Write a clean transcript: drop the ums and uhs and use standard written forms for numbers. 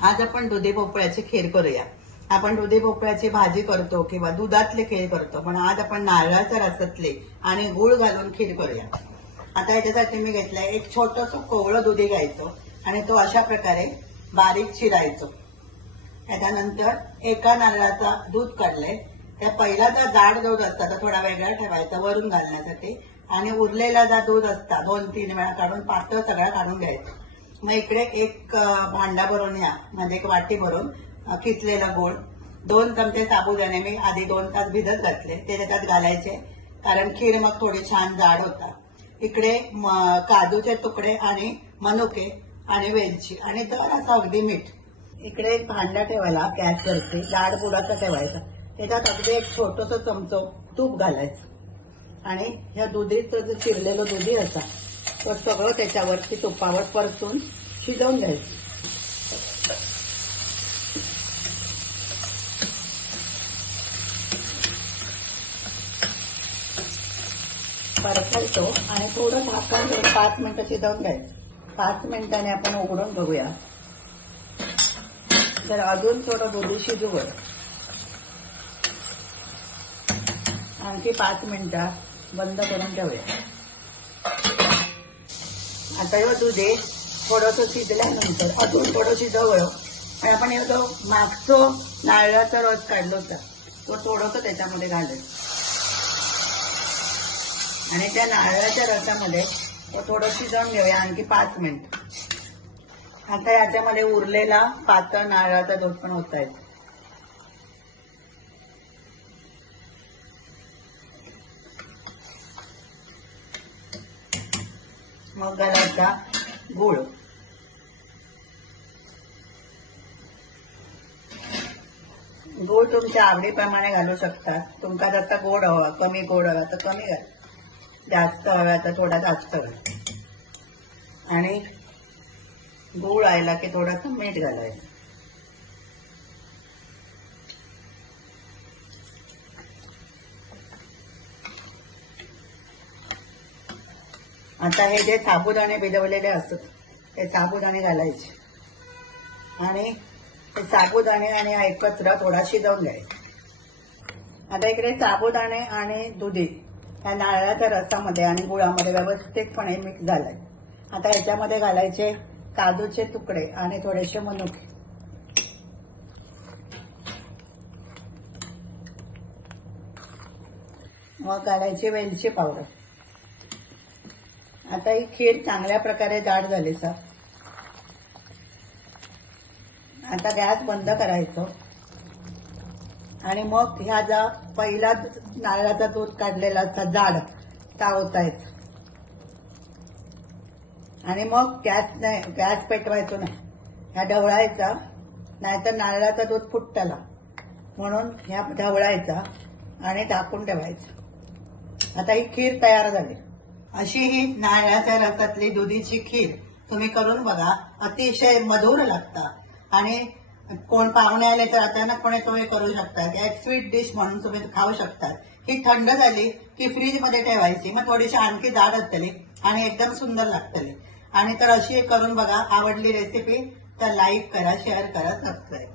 आज आपण दुधी भोपळ्याची खीर करूया। आपण दुधी भोपळ्याची भाजी करतो किंवा दुधातले खीर करतो, पण आज आपण नारळाच्या रसातले आणि गुळ घालून खीर करूया। आता याच्यासाठी मी घेतलंय एक छोटंसं कोवळं दुधी घ्यायचं आणि तो अशा प्रकारे बारीक चिरायचो। त्याच्यानंतर एका नारळाचा दूध काढलंय, त्या पहिला जो जाड दूध असता तो थोडा वेगळा ठेवायचा वरून घालण्यासाठी, आणि उरलेला जो दूध असता 2-3 वेळा काढून पातळ सगळा काढून घ्यायचा। मग इकडे एक भांडा भरून या म्हणजे एक वाटी भरून किसलेला गूळ, 2 चमचे साबुदाणे मी आधी 2 तास भिजत घातले ते त्याच्यात घालायचे, कारण खीर मग थोडी छान जाड होता। इकडे काजूचे तुकडे आणि मनुके आणि वेलची आणि जर असं अगदी मीठ। इकडे एक भांडा ठेवायला गॅसवरती जाड बुडाचा ठेवायचा, त्याच्यात अगदी एक छोटस चमचो तूप घालायचं आणि ह्या दुधीचं जे चिरलेलं दुधी असता तर सगळं त्याच्यावरती तुपावर परतून शिजवून घ्यायचं। परतायचो आणि थोडं झाकण घेऊन 5 मिनिटं शिजवून घ्यायचं। 5 मिनिटांनी आपण उघडून बघूया, तर अजून थोडं दुधी शिजू द्या। आणखी 5 मिनिटं बंद करून ठेवूया। आता हे दुधी थोडंसं शिजल्यानंतर अजून थोडं शिजवलं आणि आपण हे जो मागचं नारळाचा रस काढला होता तो थोडंसं त्याच्यामध्ये घालायचं आणि त्या नारळाच्या रसामध्ये तो थोडं शिजवून घेऊया आणखी 5 मिनिट। आता याच्यामध्ये उरलेला पातळ नारळाचा दूध पण ओतायचा। मग घालायचा गूळ, गूळ तुमच्या आवडीप्रमाणे घालू शकता। तुमका जसा गोड हवा, कमी गोड हवा तर कमी घाल, जास्त हवा तर थोडा जास्त घाल, आणि गूळ आयला की थोडंसं मीठ घालायचं। आता हे जे साबुदाणे भिजवलेले असतात ते साबुदाणे घालायचे आणि ते साबुदाणे आणि एकत्र थोडा शिजवून घ्यायचा। आता इकडे साबुदाणे आणि दुधी या नारळाच्या रसामध्ये आणि गुळामध्ये व्यवस्थितपणे मिक्स झालाय। आता ह्याच्यामध्ये घालायचे काजूचे तुकडे आणि थोडेसे मनुके, मग घालायची वेलची पावडर। आता ही खीर चांगल्या प्रकारे जाड झाली सर। आता गॅस बंद करायचं आणि मग ह्या जा पहिला नारळाचा दूध काढलेला असता जाड ता ओतायचा आणि मग गॅस पेटवायचो नाही, ह्या ढवळायचा, नाहीतर नारळाचा दूध फुटतला म्हणून ह्या ढवळायचा आणि टाकून ठेवायचं। आता ही खीर तयार झाली। अशी ही नारळाच्या रसातली दुधीची खीर तुम्ही करून बघा, अतिशय मधुर लागता आणि कोण पाहुणे आले तर अचानकपणे तुम्ही करू शकता, एक स्वीट डिश म्हणून तुम्ही खाऊ शकता। ही थंड झाली की फ्रीज मध्ये ठेवायची, मग थोडीशी आणखी जाड असतली आणि एकदम सुंदर लागतली। आणि तर अशी करून बघा। आवडली रेसिपी तर लाईक करा, शेअर करा, सबस्क्राईब